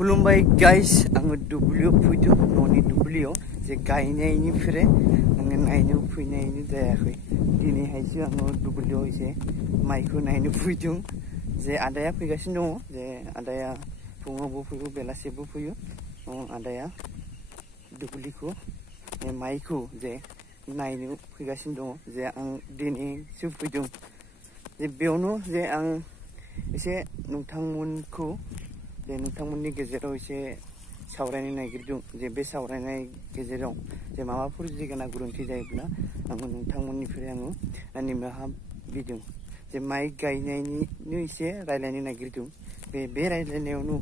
खुलुमबाय गाइस आङो दुब्लियाव फैदों न'नि दुब्लियाव जे गायनायनिफ्राय आङो नायनो फैनायनो जायाखै दिनैहायसो आङो दुब्लियाव एसे माइखौ नायनो फैदों जे आदाया फैगासिनो दङ जे आदाया फुङावबो फैयो बेलासिबो फैयो आदाया दुब्लिखौ माइखौ जे नायनो फैगासिनो दङ जे आं दिनैसो फैदों जे बेयावनो जे आं एसे नोंथांमोनखौ जे नोंथांमोननि गेजेराव एसे सावरायनो नागिरदों जे बे सावरायनाय गेजेराव जे माबाफोर जिगाना गोरोन्थि जायोब्ला आङो नोंथांमोननिफ्राय आङो निमाहा बिदों जे माइ गायनायनिनो एसे रायलायनो नागिरदों बे रायलायनायावनो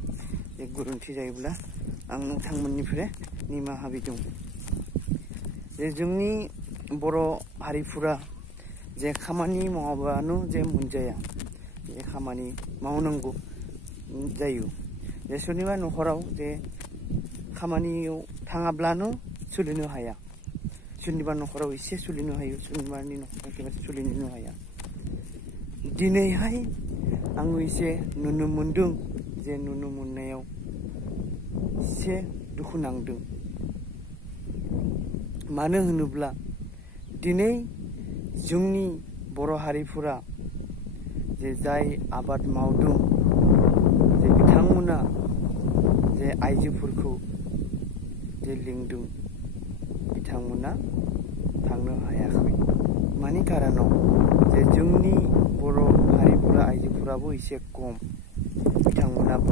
जे गोरोन्थि जायोब्ला आं नोंथांमोननिफ्राय निमाहा बिदों जे जोंनि बर' हारिफोरा जे खामानि मावाबानो जे मोनजाया जे खामानि मावनांगौ जायो जे सोरनिबा न'खराव जे खामानियाव थाङाब्लानो सोलिनो हाया सोरनिबा न'खराव एसे सोलिनो हायो सोरनिबानि न'खराव एखेबारे सोलिनो हाया दिनैहाय आङो एसे नुनो मोनदों जे नुनो मोननायाव एसे दुखु नांदों मानो होनोब्ला दिनै जोंनि बर' हारिफोरा जे जाय आबाद मावदों जे बिथांमोना जे आइजोफोरखौ जे लिंदों बिथांमोना थांनो हायाखै मानि कारनाव जे जोंनि बर' हारिफोरा आइजोफोराबो एसे खम बिथांमोनाबो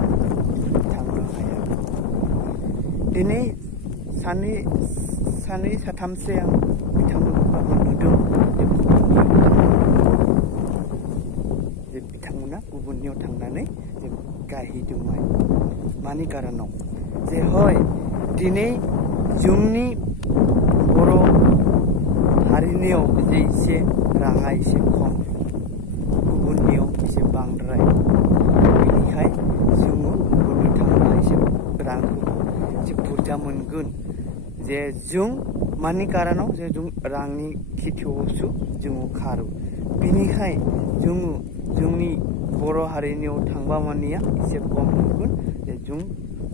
थांनो हाया दिनै सानै साथामसो आं बिथांमोनखौ आं नुदों जे बिथांमोना गुबुननियाव थांनानै जे गायहैदोंमोन मानि कारनाव जे हय दिनै जोंनि बर' हारिनियाव जे एसे राङा एसे खम गुबुननियाव एसे बांद्राय बेनिखाय जोङो गुबुननो थांब्ला एसे रांखौ एसे बुरजा मोनगोन जे जों मानि कारनाव जे जों रांनि खेथियावसो जोङो खारो बेनिखाय जोङो जोंनि बर' हारिनियाव थांबा मानिया एसे खम मोनगोन जे जों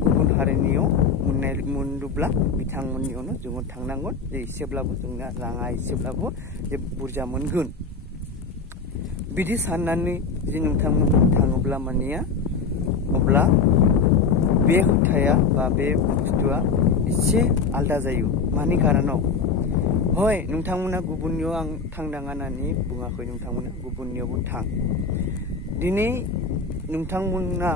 गुबुन हारिनियाव मोनोब्ला बिथांमोननियावनो जोङो थांनांगोन जे एसेब्लाबो जोंना राङा एसेब्लाबो जे बुरजा मोनगोन बिदि साननानै जे नोंथांमोन थाङोब्ला मानिया अब्ला बे खोथाया बा बे बुस्थुआ एसे आलदा जायो मानि कारनाव हय नोंथांमोना गुबुननियाव आं थांनाङा होननानै बुङाखै नोंथांमोना गुबुननियावबो थां दिनै नोंथांमोना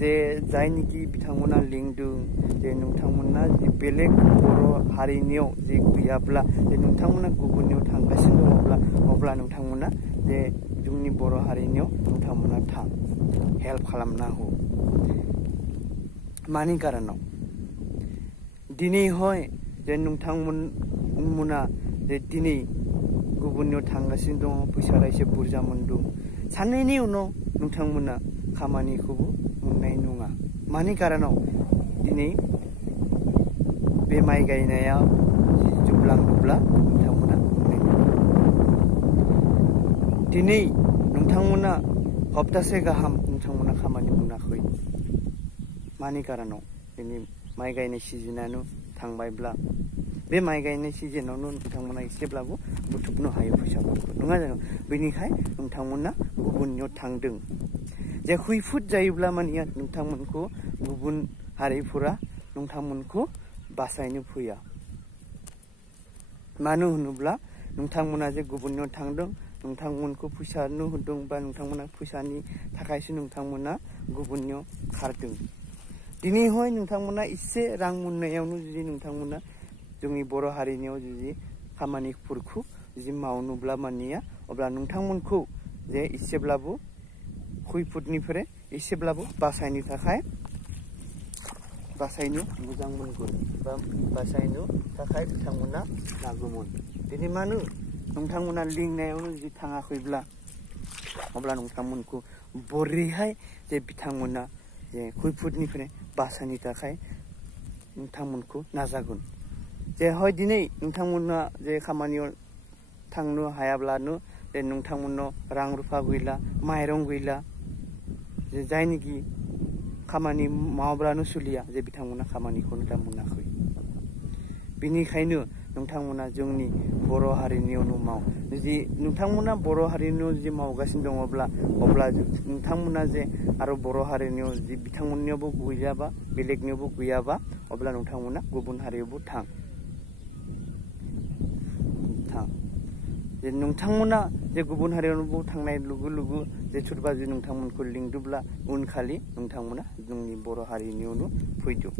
जे जायनिखि बिथांमोना लिंदों जे नोंथांमोना जे बेलेग बर' हारिनियाव जे गैयाब्ला जे नोंथांमोना गुबुननियाव थांगासिनो दङब्ला अब्ला नोंथांमोना जे जोंनि बर' हारिनियाव नोंथांमोना थां हेल्प खालामना हो मानि कारनाव दिनै हय जे नोंथांमोना जे दिनै गुबुननियाव थांगासिनो दङ फैसा एसे बुरजा मोनदों साननैनि उनाव नोंथांमोना खामानिखौबो मोननाय नङा मानि कारनाव दिनै बे माइ गायनाया जोबलाङोब्ला नोंथांमोना मोननाय नङा दिनै नोंथांमोना हप्तासे गाहाम नोंथांमोना खामानि मोनाखै मानि कारनाव दिनै माइ गायनाय सिजोनानो थांबायब्ला बे माइ गायनाय सिजोनावनो नोंथांमोना एसेब्लाबो बुथुमनो हायो फैसाफोरखौ नङा जानो बेनिखाय नोंथांमोना गुबुननियाव थांदों जे खैफोद जायोब्ला मानिया नोंथांमोनखौ गुबुन हारिफोरा नोंथांमोनखौ बासायनो फैया मानो होनोब्ला नोंथांमोना जे गुबुननियाव थांदों नोंथांमोनखौ फैसानो होदों बा नोंथांमोना फैसानि थाखायसो नोंथांमोना गुबुननियाव खारदों दिनै हय नोंथांमोना एसे रां मोननायावनो जुदि नोंथांमोना जोंनि बर' हारिनियाव जुदि खामानिफोरखौ जुदि मावनोब्ला मानिया अब्ला नोंथांमोनखौ जे एसेब्लाबो खैफोदनिफ्राय एसेब्लाबो बासायनो मोजां मोनगोन बा बासायनो थाखाय बिथांमोना नांगौमोन दिनै मानो नोंथांमोना लिंनायावनो जुदि थाङाखैब्ला अब्ला नोंथांमोनखौ बोरैहाय जे बिथांमोना जे खैफोदनिफ्राय बासायनो थाखाय नोंथांमोनखौ नाजागोन जे हय दिनै नोंथांमोना जे खामानियाव थांनो हायाब्लानो जे नोंथांमोनाव रां रुफा गैला माइरं गैला जे जायनिखि खामानि मावाब्लानो सोलिया जे बिथांमोना खामानिखौनो दा मोनाखै बेनिखायनो नोंथांमोना जोंनि बर' हारिनियावनो माव जुदि नोंथांमोना बर' हारिनियाव जुदि मावगासिनो दङब्ला अब्ला नोंथांमोना जे आरो बर' हारिनियाव जुदि बिथांमोननियावबो गैयाबा बेलेगनियावबो गैयाबा अब्ला नोंथांमोना गुबुन हारियावबो थां जे नोंथांमोना जे गुबुन हारियावबो थांनाय लुगु लुगु जे सोरबा जुदि नोंथांमोनखौ लिंदोब्ला उनखालि नोंथांमोना जोंनि बर' हारिनियावनो फैदो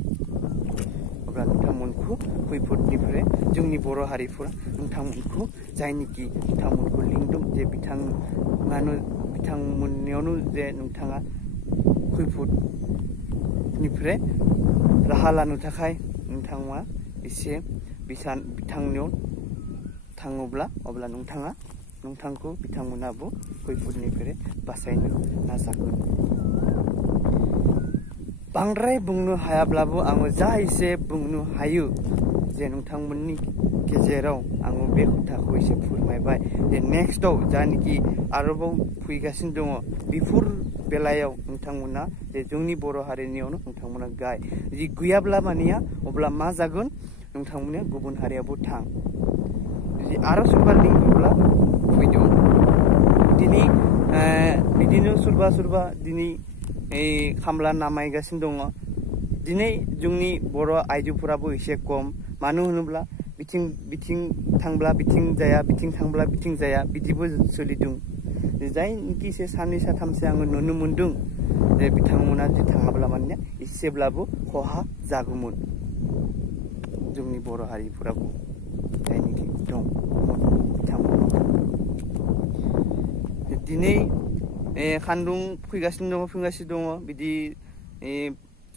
अब्ला नोंथांमोनखौ खैफोदनिफ्राय जोंनि बर' हारिफोरा नोंथांमोनखौ जायनिखि नोंथांमोनखौ लिंदों जे बिथांमोननियावनो जे नोंथाङा खैफोदनिफ्राय राहा लानो थाखाय नोंथाङा एसे बिथांनियाव थाङोब्ला अब्ला नोंथांखौ बिथांमोनाबो खैफोदनिफ्राय बासायनो नाजागोन बांद्राय बुंनो हायाब्लाबो आङो जा एसे बुंनो हायो जे नोंथांमोननि गेजेराव आङो बे खोथाखौ एसे फोरमायबाय जे नेक्स्टआव जानिखि आरोबाव फैगासिनो दङ बेफोर बेलायाव नोंथांमोना जे जोंनि बर' हारिनियावनो नोंथांमोना गाय जुदि गैयाब्ला मानिया अब्ला मा जागोन नोंथांमोना गुबुन हारियावबो थां जुदि आरो सोरबा लिंदोंब्ला फैदो दिनै बिदिनो सोरबा दिनै खामला नामायगासिनो दङ दिनै जोंनि बर' आइजोफोराबो एसे खम मानो होनोब्ला बिथिं थांब्ला बिथिं जाया बिथिं थांब्ला बिथिं जाया बिदिबो सोलिदों जायनिखि एसे सानै साथामसो आङो नुनो मोनदों जे बिथांमोना जे थाङाब्ला माने एसेब्लाबो खहा जागौमोन जोंनि बर' हारिफोराबो जायनिखि दं बिथांमोना दिनै सान्दुं फैगासिनो दङ बिदि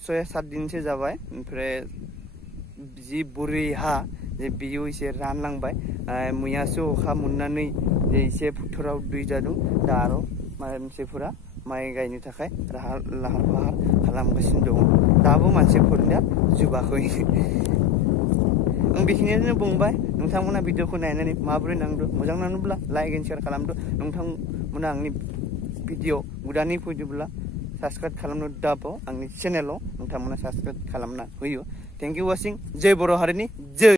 6-7 दिनसो जाबाय ओमफ्राय जि बोरै हा जे बियो एसे रानलांबाय मैयासो अखा मोननानै जे एसे फोथाराव दै जादों दा आरो मानसिफोरा माइ गायनो थाखाय लाहार फाहार खालामगासिनो दङ दाबो मानसिफोरनिया जोबाखै आं बेखिनियानो बुंबाय नोंथांमोना भिडिअखौ नायनानै माबोरै नांदो मोजां नाङोब्ला लाइक एन्ड शेयार खालामदो नोंथांमोना आंनि भिडिअ गोदानै फैदोब्ला साबस्क्राइब खालामनो दाबाव आंनि चेनेलाव नोंथांमोना साबस्क्राइब खालामना होयो थेंक इउ वाचिं जय बर' हारिनि जय